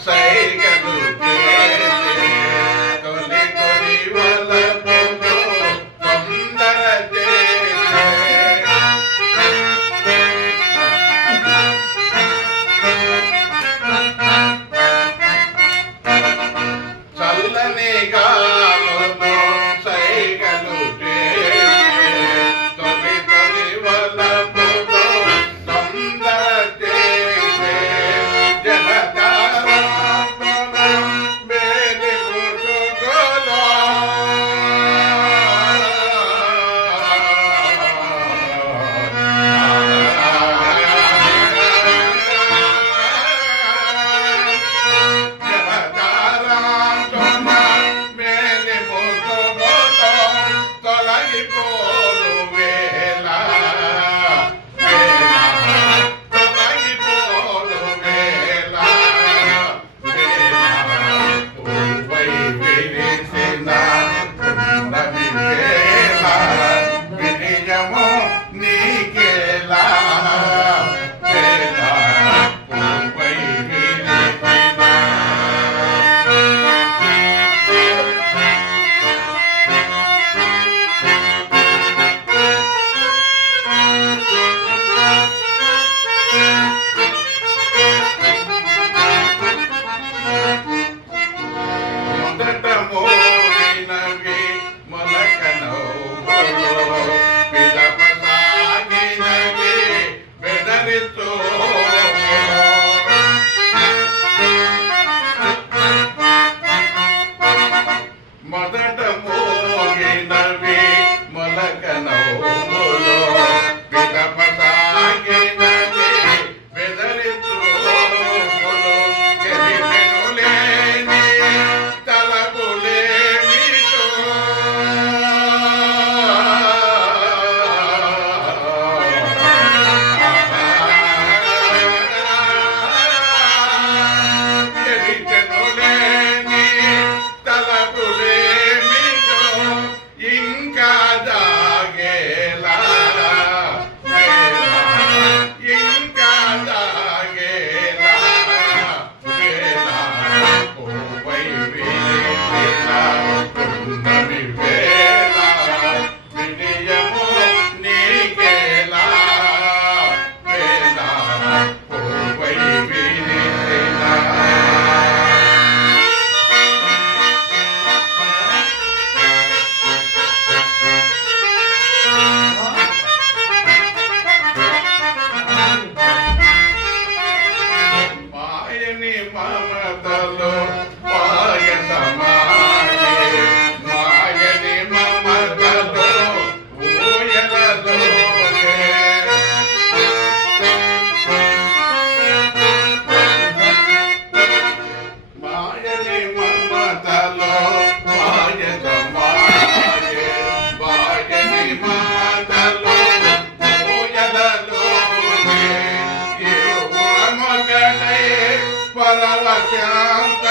say Cristo. పాపతలు. ಪರವಶಾಂತ